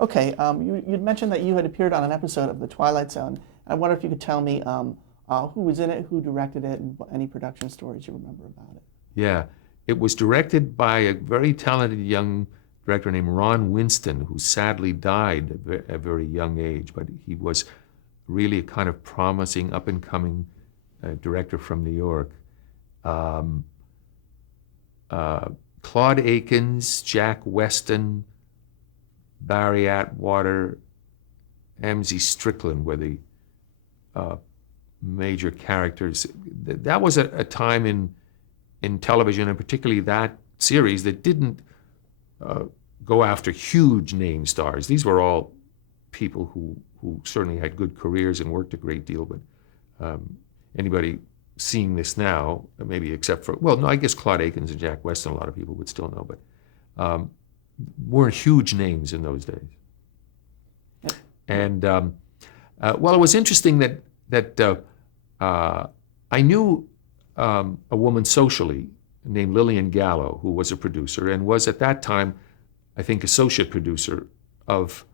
Okay, you'd mentioned that you had appeared on an episode of The Twilight Zone. I wonder if you could tell me who was in it, who directed it, and any production stories you remember about it. Yeah, it was directed by a very talented young director named Ron Winston, who sadly died at a very young age, but he was really a kind of promising, up-and-coming director from New York. Um, Claude Akins, Jack Weston, Barry Atwater, M.Z. Strickland were the major characters. That was a time in television, and particularly that series, that didn't go after huge name stars. These were all people who certainly had good careers and worked a great deal, but anybody seeing this now, maybe except for, well, no, I guess Claude Akins and Jack Weston, a lot of people would still know, but weren't huge names in those days. And well, it was interesting that I knew a woman socially named Lillian Gallo, who was a producer and was at that time, I think, associate producer of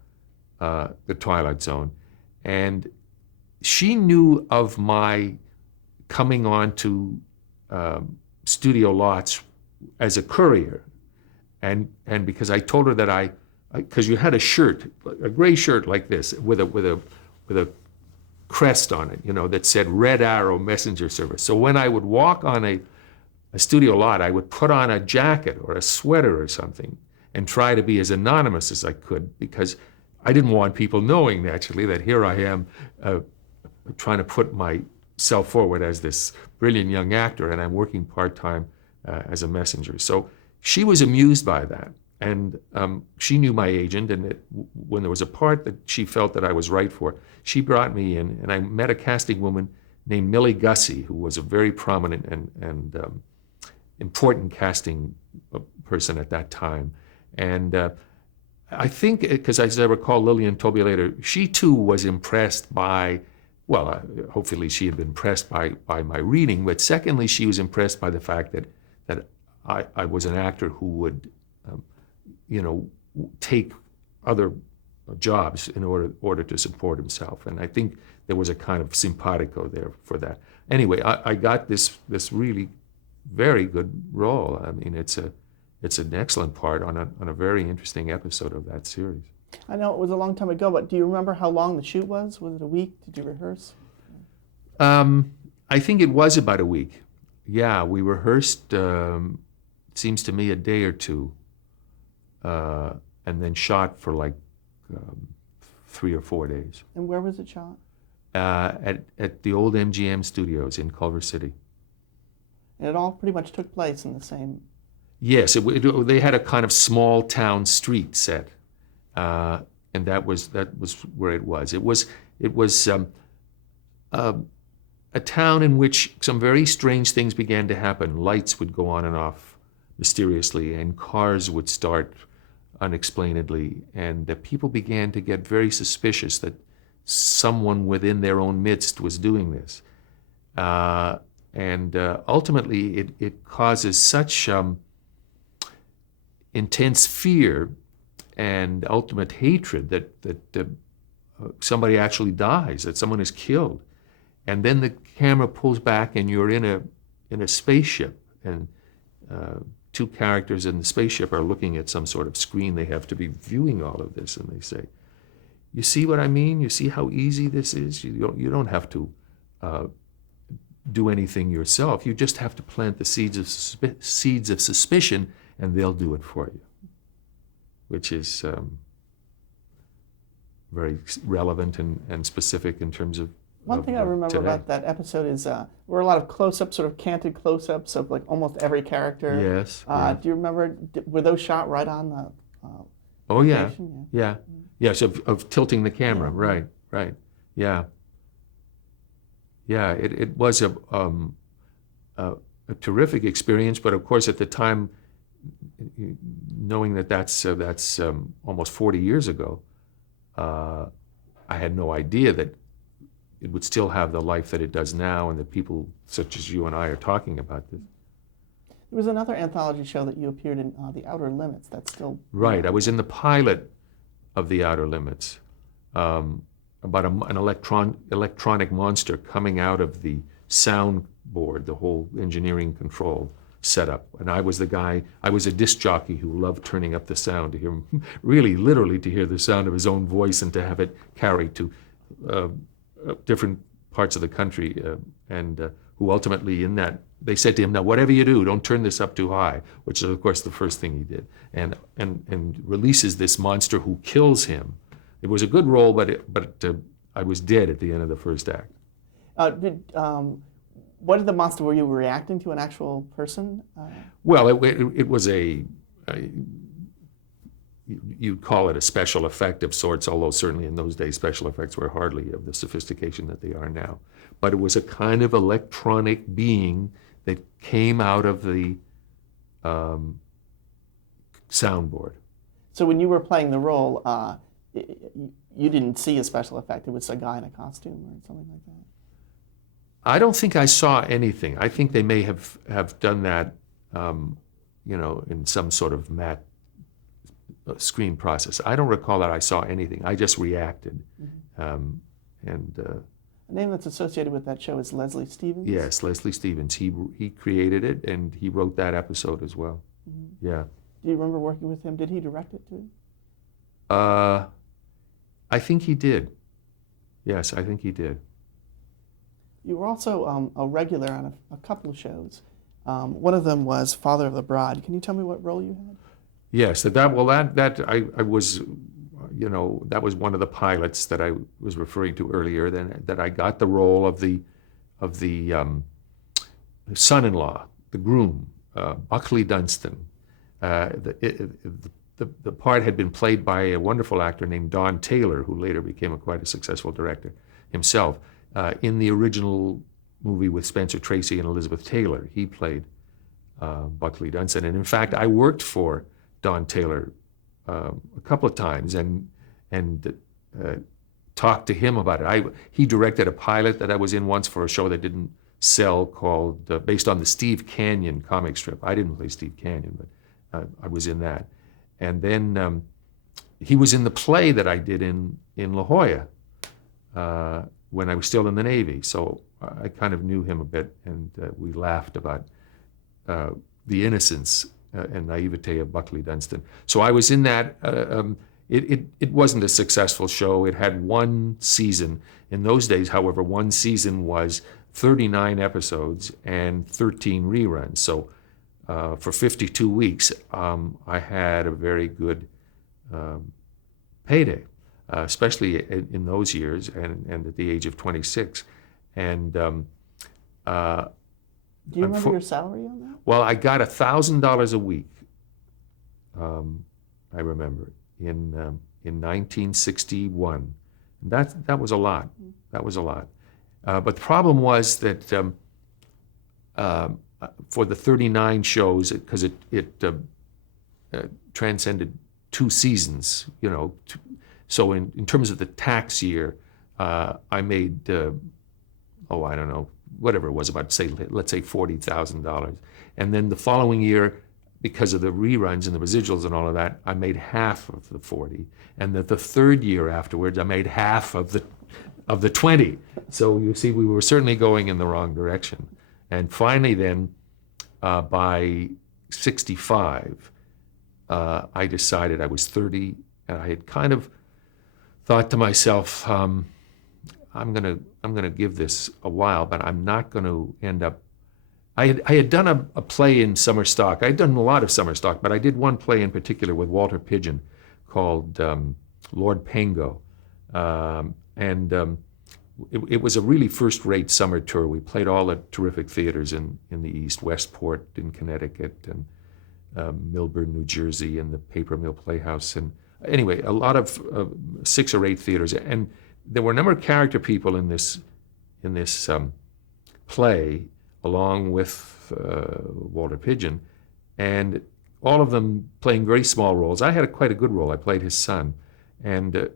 The Twilight Zone. And she knew of my coming on to studio lots as a courier. And because I told her that because you had a shirt, a gray shirt like this, with a crest on it, that said Red Arrow Messenger Service. So when I would walk on a studio lot, I would put on a jacket or a sweater or something and try to be as anonymous as I could, because I didn't want people knowing, naturally, that here I am trying to put myself forward as this brilliant young actor, and I'm working part-time as a messenger. So she was amused by that. And she knew my agent, and when there was a part that she felt that I was right for, she brought me in, and I met a casting woman named Millie Gussie, who was a very prominent and important casting person at that time. And I think, because as I recall, Lillian told me later, she too was impressed by, well, hopefully she had been impressed by my reading, but secondly, she was impressed by the fact that I was an actor who would take other jobs in order to support himself. And I think there was a kind of simpatico there for that. Anyway, I got this really very good role. I mean, it's an excellent part on a very interesting episode of that series. I know it was a long time ago, but do you remember how long the shoot was? Was it a week? Did you rehearse? I think it was about a week. Yeah, we rehearsed, seems to me, a day or two. And then shot for like 3 or 4 days. And where was it shot? At the old MGM studios in Culver City. And it all pretty much took place in the same... Yes, they had a kind of small town street set, and that was where it was. It was a town in which some very strange things began to happen. Lights would go on and off mysteriously, and cars would start unexplainedly, and the people began to get very suspicious that someone within their own midst was doing this. And ultimately, it causes such intense fear and ultimate hatred that somebody actually dies, that someone is killed. And then the camera pulls back and you're in a spaceship, and two characters in the spaceship are looking at some sort of screen. They have to be viewing all of this, and they say, "You see what I mean? You see how easy this is? You don't have to do anything yourself. You just have to plant the seeds of suspicion, and they'll do it for you," which is very relevant and specific in terms of One thing I remember today. about that episode is there were a lot of close-ups, sort of canted close-ups of like almost every character. Yes. Yeah. Do you remember, were those shot right on the Oh yeah, location? yeah, yes. Of tilting the camera, right. Yeah. It was a terrific experience, but of course at the time, knowing that's almost 40 years ago, I had no idea that it would still have the life that it does now, and that people such as you and I are talking about this. There was another anthology show that you appeared in, The Outer Limits, that's still... Right, I was in the pilot of the Outer Limits, about an electronic monster coming out of the soundboard, the whole engineering control setup. And I was the guy, I was a disc jockey who loved turning up the sound to hear, really literally to hear the sound of his own voice and to have it carried to different parts of the country, and who ultimately in that, they said to him, now whatever you do, don't turn this up too high, which is of course the first thing he did, and releases this monster who kills him. It was a good role, but I was dead at the end of the first act. What did the monster, were you reacting to an actual person? Well, it was you'd call it a special effect of sorts, although certainly in those days special effects were hardly of the sophistication that they are now. But it was a kind of electronic being that came out of the soundboard. So when you were playing the role, you didn't see a special effect. It was a guy in a costume or something like that. I don't think I saw anything. I think they may have done that, in some sort of matte screen process. I don't recall that I saw anything. I just reacted. The name that's associated with that show is Leslie Stevens? Yes, Leslie Stevens. He created it, and he wrote that episode as well. Mm-hmm. Yeah. Do you remember working with him? Did he direct it too? I think he did. Yes, I think he did. You were also a regular on a couple of shows. One of them was Father of the Bride. Can you tell me what role you had? Yes, I was, that was one of the pilots that I was referring to earlier. That I got the role of the son-in-law, the groom, Buckley Dunstan. The part had been played by a wonderful actor named Don Taylor, who later became quite a successful director himself. In the original movie with Spencer Tracy and Elizabeth Taylor, he played Buckley Dunstan. And in fact, I worked for Don Taylor a couple of times and talked to him about it. He directed a pilot that I was in once for a show that didn't sell, called based on the Steve Canyon comic strip. I didn't play Steve Canyon, but I was in that. And then he was in the play that I did in La Jolla when I was still in the Navy. So I kind of knew him a bit, and we laughed about the innocence and naivete of Buckley Dunstan. So I was in that. It wasn't a successful show. It had one season. In those days, however, one season was 39 episodes and 13 reruns. So for 52 weeks, I had a very good payday, especially in those years and at the age of 26. And do you remember your salary on that? Well, I got $1,000 a week. I remember in 1961. That was a lot. That was a lot. But the problem was that for the 39 shows, because it transcended 2 seasons, so in terms of the tax year, I made I don't know, whatever it was, let's say $40,000. And then the following year, because of the reruns and the residuals and all of that, I made half of the 40. And the third year afterwards, I made half of the 20. So you see, we were certainly going in the wrong direction. And finally then, by 65, I decided, I was 30, and I had kind of thought to myself, I'm gonna give this a while, but I'm not going to end up. I had done a play in summer stock. I had done a lot of summer stock, but I did one play in particular with Walter Pidgeon called Lord Pengo, and it was a really first-rate summer tour. We played all the terrific theaters in the East, Westport in Connecticut, and Millburn, New Jersey, and the Paper Mill Playhouse, and anyway, a lot of 6 or 8 theaters. And there were a number of character people in this play, along with Walter Pidgeon, and all of them playing very small roles. I had quite a good role. I played his son, and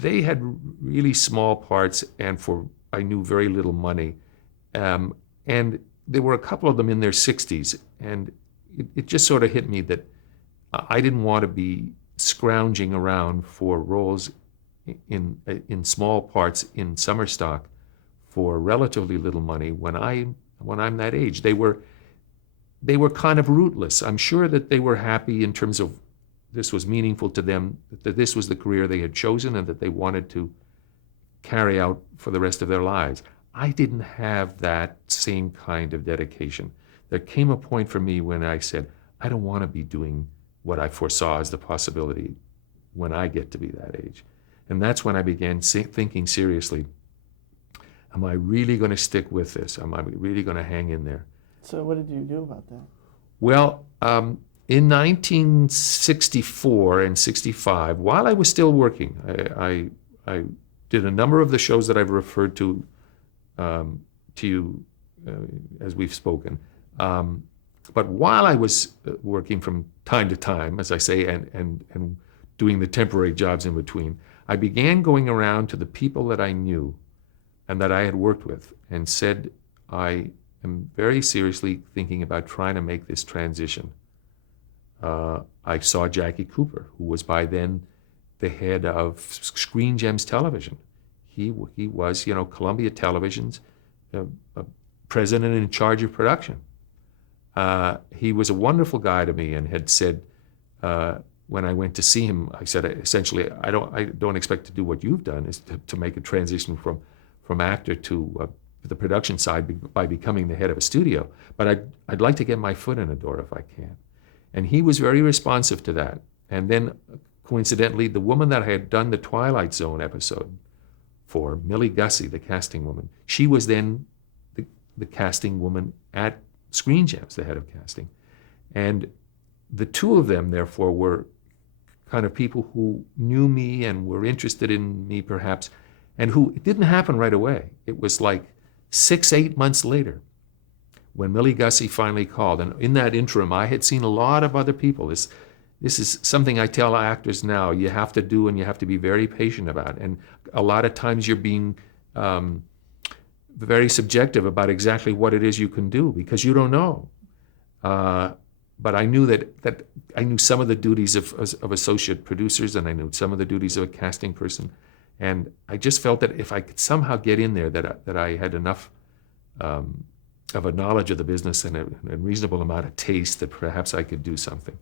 they had really small parts, and I knew very little money. And there were a couple of them in their 60s, and it just sort of hit me that I didn't want to be scrounging around for roles in small parts in summer stock for relatively little money when I'm that age. They were kind of rootless. I'm sure that they were happy in terms of this was meaningful to them, that this was the career they had chosen and that they wanted to carry out for the rest of their lives. I didn't have that same kind of dedication. There came a point for me when I said, I don't want to be doing what I foresaw as the possibility when I get to be that age. And that's when I began thinking seriously, am I really going to stick with this? Am I really going to hang in there? So what did you do about that? Well, in 1964 and 65, while I was still working, I did a number of the shows that I've referred to you as we've spoken. But while I was working from time to time, as I say, and doing the temporary jobs in between, I began going around to the people that I knew and that I had worked with and said, I am very seriously thinking about trying to make this transition. I saw Jackie Cooper, who was by then the head of Screen Gems Television. He was, Columbia Television's president in charge of production. He was a wonderful guy to me and had said, when I went to see him, I said, essentially, I don't expect to do what you've done, is to make a transition from actor to the production side by becoming the head of a studio. But I'd like to get my foot in the door if I can. And he was very responsive to that. And then, coincidentally, the woman that I had done the Twilight Zone episode for, Millie Gussie, the casting woman, she was then the casting woman at Screen Gems, the head of casting. And the two of them, therefore, were kind of people who knew me and were interested in me, perhaps, and who, it didn't happen right away. It was like 6-8 months later when Millie Gussie finally called. And in that interim, I had seen a lot of other people. This is something I tell actors now, you have to do, and you have to be very patient about. And a lot of times you're being very subjective about exactly what it is you can do because you don't know. But I knew that I knew some of the duties of associate producers, and I knew some of the duties of a casting person. And I just felt that if I could somehow get in there, that I had enough of a knowledge of the business and a reasonable amount of taste that perhaps I could do something.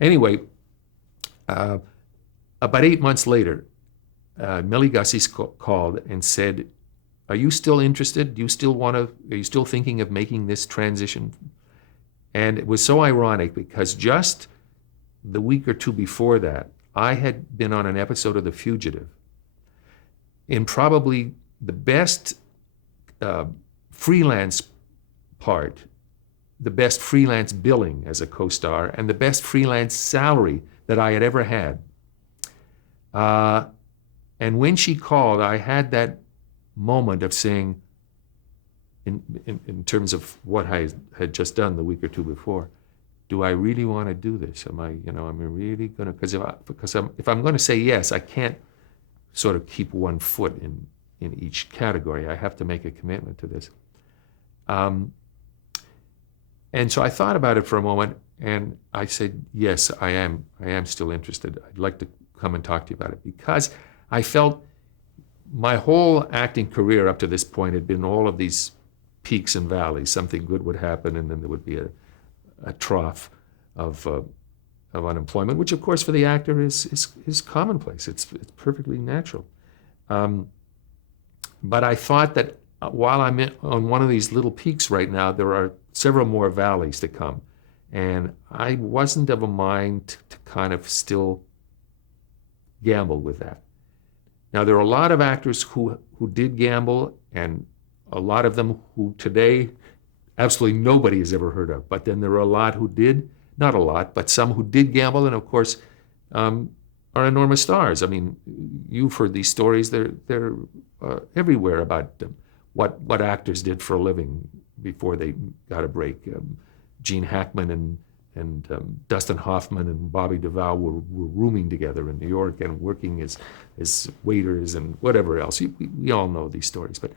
Anyway, about 8 months later, Millie Gussie called and said, "Are you still interested? Are you still thinking of making this transition?" And it was so ironic because just the week or two before that, I had been on an episode of The Fugitive in probably the best freelance part, the best freelance billing as a co-star, and the best freelance salary that I had ever had. And when she called, I had that moment of saying, in terms of what I had just done the week or two before, do I really want to do this? Am I really going to? Because if I'm going to say yes, I can't sort of keep one foot in each category. I have to make a commitment to this. And so I thought about it for a moment, and I said, yes, I am still interested. I'd like to come and talk to you about it, because I felt my whole acting career up to this point had been all of these peaks and valleys. Something good would happen, and then there would be a trough of unemployment, which, of course, for the actor is commonplace. It's perfectly natural. But I thought that while I'm on one of these little peaks right now, there are several more valleys to come. And I wasn't of a mind to kind of still gamble with that. Now, there are a lot of actors who did gamble, and a lot of them who today absolutely nobody has ever heard of. But then there are a lot who did, not a lot, but some who did gamble, and of course are enormous stars. I mean, you've heard these stories. They're everywhere about what actors did for a living before they got a break. Gene Hackman and Dustin Hoffman and Bobby Duvall were rooming together in New York and working as waiters and whatever else. We all know these stories. But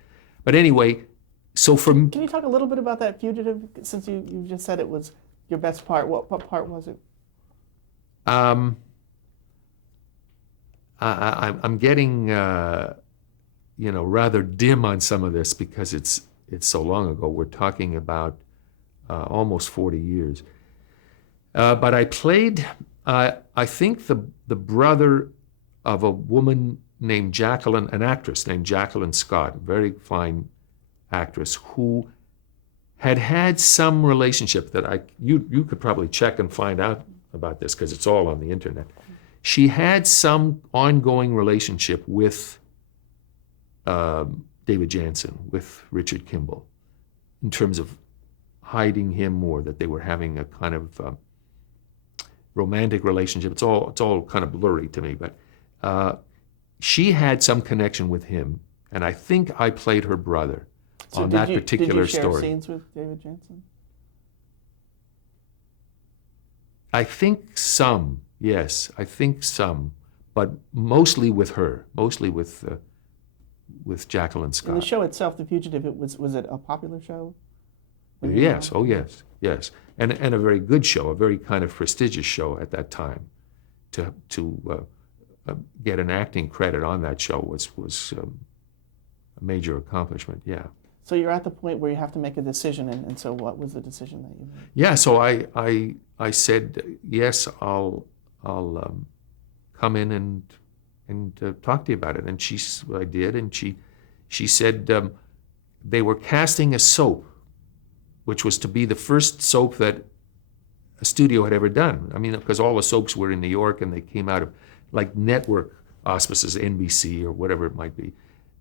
anyway, so Can you talk a little bit about that Fugitive, since you just said it was your best part? What part was it? I'm getting rather dim on some of this because it's so long ago. We're talking about almost 40 years. But I played, I think, the brother of a woman named Jacqueline, an actress named Jacqueline Scott, a very fine actress who had some relationship that you could probably check and find out about this because it's all on the internet. She had some ongoing relationship with David Jansen, with Richard Kimball, in terms of hiding him or that they were having a kind of romantic relationship. It's all kind of blurry to me, but she had some connection with him, and I think I played her brother on that particular story. Did you share scenes with David Jansen? I think some, yes, I think some, but mostly with her, mostly with Jacqueline Scott. And the show itself, The Fugitive, was it a popular show? Yes, oh yes, yes, and a very good show, a very kind of prestigious show at that time. To get an acting credit on that show was a major accomplishment. Yeah. So you're at the point where you have to make a decision, and so what was the decision that you made? Yeah, so I said yes, I'll come in and talk to you about it, and I did, and she said they were casting a soap, which was to be the first soap that a studio had ever done. I mean, because all the soaps were in New York and they came out of like network auspices, NBC or whatever it might be.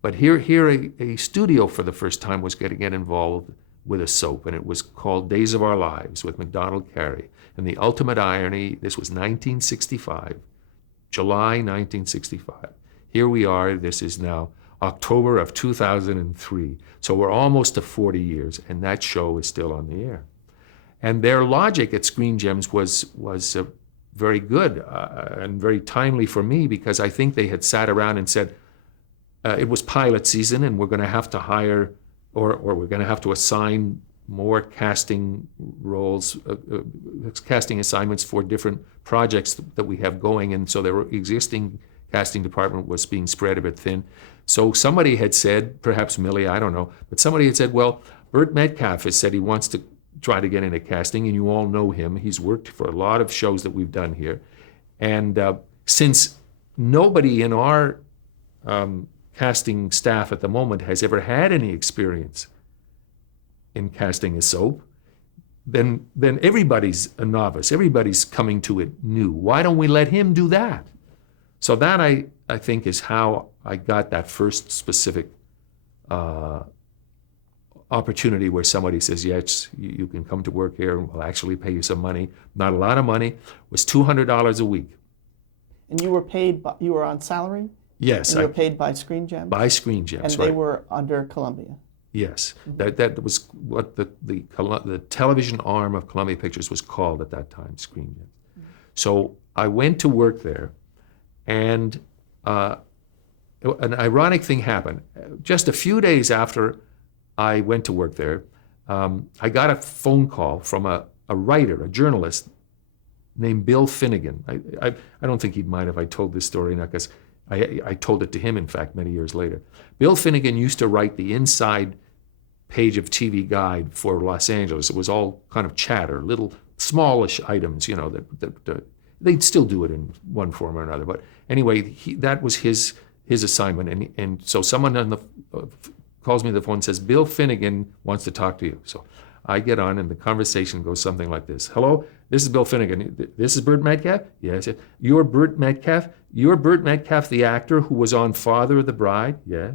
But here a studio for the first time was going to get involved with a soap, and it was called Days of Our Lives with MacDonald Carey. And the ultimate irony, this was 1965, July 1965. Here we are, this is now October of 2003. So we're almost to 40 years, and that show is still on the air. And their logic at Screen Gems was very good and very timely for me, because I think they had sat around and said, it was pilot season and we're going to have to hire or we're going to have to assign more casting roles, casting assignments for different projects that we have going. And so their existing casting department was being spread a bit thin. So somebody had said, perhaps Millie, I don't know, but somebody had said, well, Burt Metcalfe has said he wants to try to get into casting, and you all know him. He's worked for a lot of shows that we've done here. And since nobody in our casting staff at the moment has ever had any experience in casting a soap, then everybody's a novice. Everybody's coming to it new. Why don't we let him do that? So that, I think, is how I got that first specific opportunity where somebody says, yes, you can come to work here and we'll actually pay you some money. Not a lot of money. It was $200 a week. And you were paid, you were on salary? Yes. And you were paid by Screen Gems? By Screen Gems, and they were under Columbia? Yes. Mm-hmm. That was what the television arm of Columbia Pictures was called at that time, Screen Gems. Mm-hmm. So I went to work there, and an ironic thing happened. Just a few days after I went to work there, I got a phone call from a writer, a journalist named Bill Finnegan. I don't think he'd mind if I told this story now, because I told it to him, in fact, many years later. Bill Finnegan used to write the inside page of TV Guide for Los Angeles. It was all kind of chatter, little smallish items, that they'd still do it in one form or another. But anyway, that was his assignment. And so someone on the calls me on the phone and says, Bill Finnegan wants to talk to you. So I get on, and the conversation goes something like this. Hello, this is Bill Finnegan. This is Burt Metcalfe? Yes. You're Burt Metcalfe? You're Burt Metcalfe, the actor who was on Father of the Bride? Yes.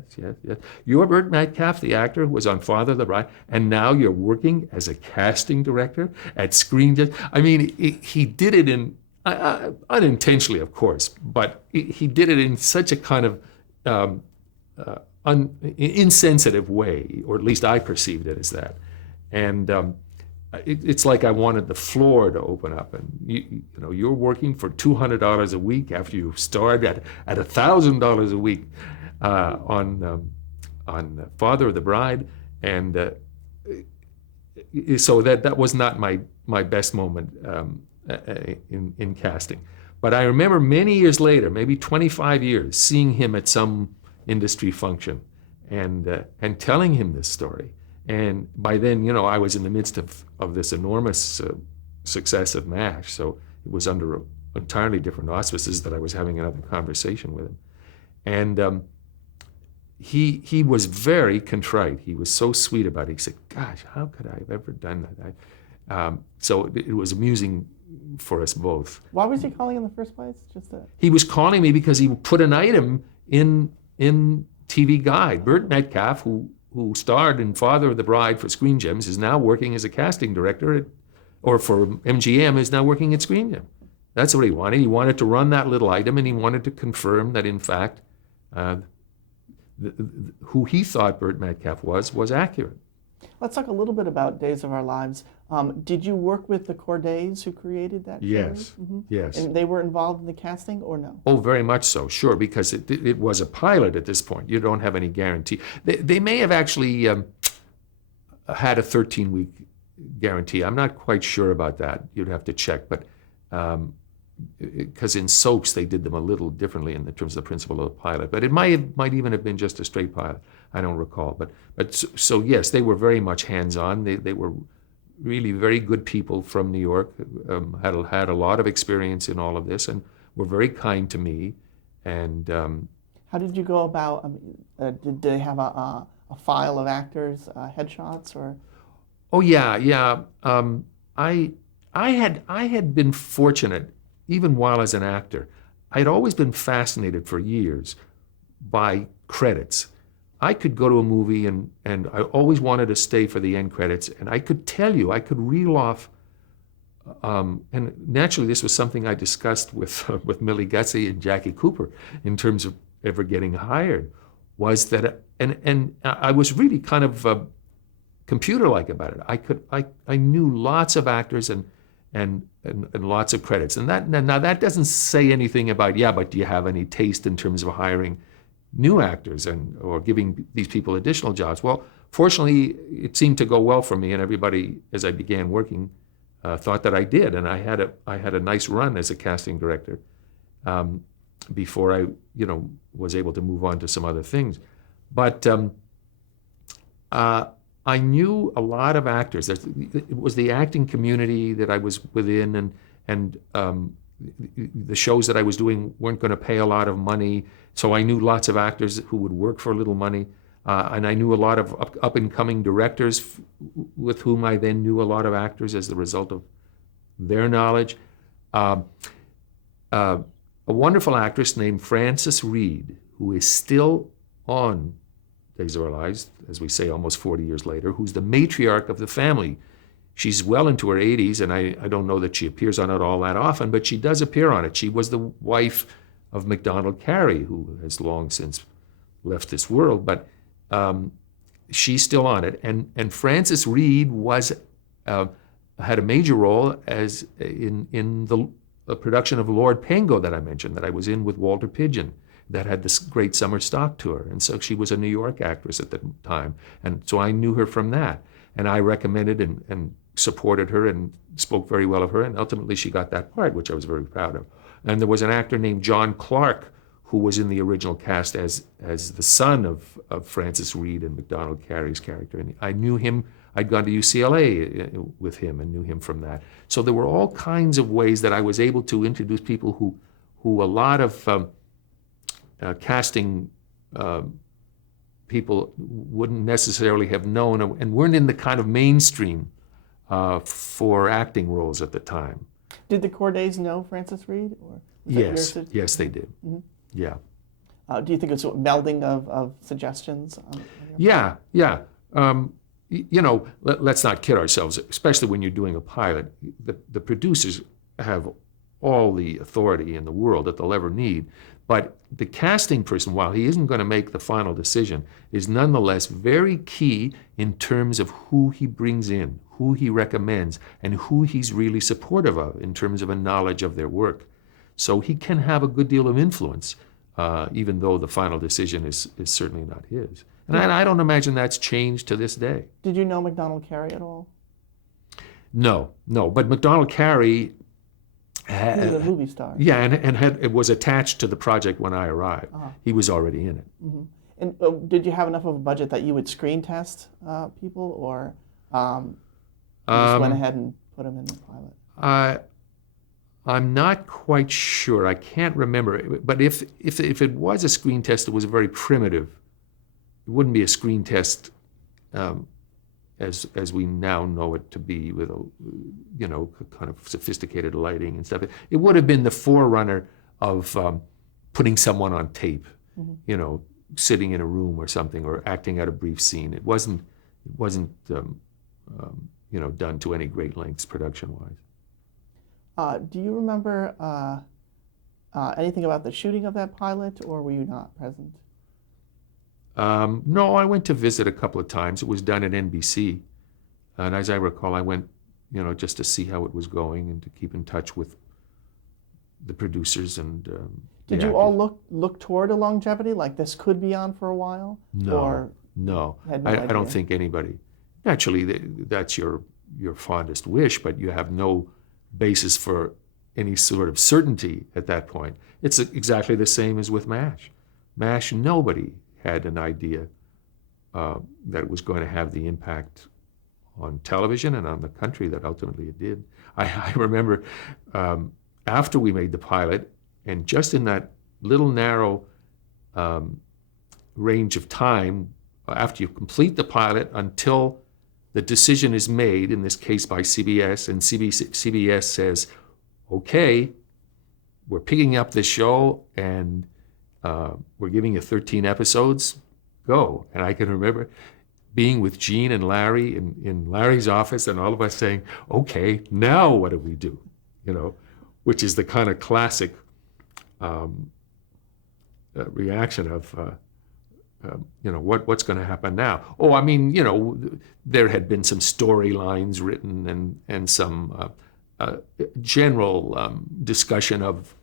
You're Burt Metcalfe, the actor who was on Father of the Bride, and now you're working as a casting director at Screen Gems? I mean, he did it in, unintentionally, of course, but he did it in such a kind of insensitive way, or at least I perceived it as that. And it's like I wanted the floor to open up, and you're working for $200 a week after you started at $1,000 a week on Father of the Bride, and so that was not my best moment in casting. But I remember many years later, maybe 25 years, seeing him at some industry function and telling him this story. And by then, I was in the midst of this enormous success of MASH, so it was under entirely different auspices that I was having another conversation with him. And he was very contrite. He was so sweet about it. He said, "Gosh, how could I have ever done that?" So it was amusing for us both. Why was he calling in the first place? He was calling me because he put an item in TV Guide. Burt Metcalfe, who starred in Father of the Bride for Screen Gems, is now working as a casting director or for MGM, is now working at Screen Gems. That's what he wanted. He wanted to run that little item, and he wanted to confirm that, in fact, who he thought Burt Metcalfe was accurate. Let's talk a little bit about Days of Our Lives. Did you work with the Cordays who created that show? Yes, yes. And they were involved in the casting, or no? Oh, very much so, sure, because it was a pilot at this point. You don't have any guarantee. They may have actually had a 13-week guarantee. I'm not quite sure about that. You'd have to check. But because in soaps, they did them a little differently in terms of the principle of the pilot. But it might even have been just a straight pilot. I don't recall. But so yes, they were very much hands-on. They were really very good people from New York, had a lot of experience in all of this, and were very kind to me. And how did you go about? Did they have a file of actors, headshots, or? Oh yeah. I had been fortunate, even while as an actor. I'd always been fascinated for years by credits. I could go to a movie and I always wanted to stay for the end credits, and I could tell you, I could reel off, and naturally this was something I discussed with Millie Gutsy and Jackie Cooper in terms of ever getting hired, was that, and I was really kind of computer-like about it. I knew lots of actors and lots of credits, and that doesn't say anything about, but do you have any taste in terms of hiring new actors or giving these people additional jobs? Well, fortunately, it seemed to go well for me, and everybody, as I began working, thought that I did, and I had a nice run as a casting director before I was able to move on to some other things. But I knew a lot of actors. It was the acting community that I was within, and the shows that I was doing weren't going to pay a lot of money, so I knew lots of actors who would work for a little money, and I knew a lot of up-and-coming directors with whom I then knew a lot of actors as the result of their knowledge. A wonderful actress named Frances Reed, who is still on Days of Our Lives, as we say, almost 40 years later, who's the matriarch of the family. She's well into her 80s, and I don't know that she appears on it all that often, but she does appear on it. She was the wife of MacDonald Carey, who has long since left this world, but she's still on it. And Frances Reed had a major role as in the production of Lord Pengo that I mentioned, that I was in with Walter Pidgeon, that had this great summer stock tour. And so she was a New York actress at the time. And so I knew her from that. And I recommended and supported her and spoke very well of her. And ultimately she got that part, which I was very proud of. And there was an actor named John Clark who was in the original cast as the son of Frances Reed and MacDonald Carey's character. And I knew him. I'd gone to UCLA with him and knew him from that. So there were all kinds of ways that I was able to introduce people who a lot of casting people wouldn't necessarily have known and weren't in the kind of mainstream for acting roles at the time. Did the Cordays know Frances Reed? Or yes, they did. Mm-hmm. Yeah. Do you think it's a melding of suggestions? Yeah. Let's not kid ourselves, especially when you're doing a pilot. The producers have all the authority in the world that they'll ever need. But the casting person, while he isn't going to make the final decision, is nonetheless very key in terms of who he brings in, who he recommends, and who he's really supportive of in terms of a knowledge of their work. So he can have a good deal of influence, even though the final decision is certainly not his. And I don't imagine that's changed to this day. Did you know MacDonald Carey at all? No. But MacDonald Carey He was a movie star. Yeah, and it was attached to the project when I arrived. He was already in it. And did you have enough of a budget that you would screen test people, or you just went ahead and put them in the pilot? I'm not quite sure. I can't remember. But if it was a screen test, it was very primitive. It wouldn't be a screen test as we now know it to be, with kind of sophisticated lighting and stuff. It would have been the forerunner of putting someone on tape, sitting in a room or something, or acting out a brief scene. It wasn't done to any great lengths production-wise. Do you remember anything about the shooting of that pilot, or were you not present? No, I went to visit a couple of times. It was done at NBC. And as I recall, I went, just to see how it was going and to keep in touch with the producers and Did you all look toward a longevity, like this could be on for a while? No, had I idea? don't think anybody. Naturally, that's your fondest wish, but you have no basis for any sort of certainty at that point. It's exactly the same as with MASH. MASH, nobody had an idea that it was going to have the impact on television and on the country that ultimately it did. I remember after we made the pilot, and just in that little narrow range of time after you complete the pilot until the decision is made, in this case by CBS, and CBS says, okay, we're picking up this show and we're giving you 13 episodes, go. And I can remember being with Gene and Larry in Larry's office, and all of us saying, okay, now what do we do? Which is the kind of classic reaction of, what's going to happen now? Oh, I mean, there had been some storylines written and some general discussion of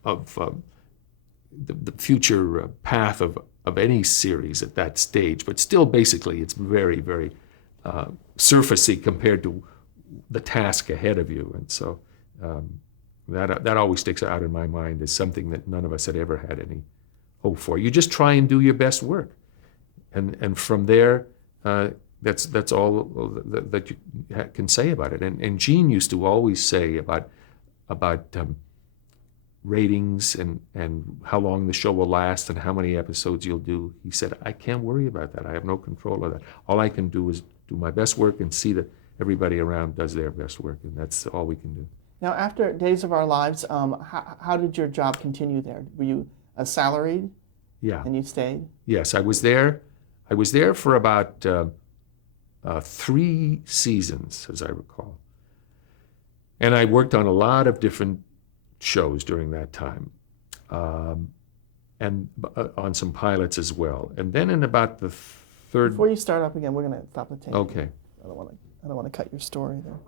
the future path of any series at that stage, but still, basically, it's very, very surfacey compared to the task ahead of you, and so that always sticks out in my mind as something that none of us had ever had any hope for. You just try and do your best work, and from there, that's all that you can say about it. And Gene used to always say about ratings and how long the show will last and how many episodes you'll do. He said, I can't worry about that. I have no control of that. All I can do is do my best work and see that everybody around does their best work, and that's all we can do. Now, after Days of Our Lives, how did your job continue there? Were you salaried? Yeah. And you stayed? Yes, I was there. I was there for about 3 seasons, as I recall. And I worked on a lot of different shows during that time, and on some pilots as well. And then in about the third... Before you start up again, we're going to stop the tape. Okay. I don't want to cut your story there.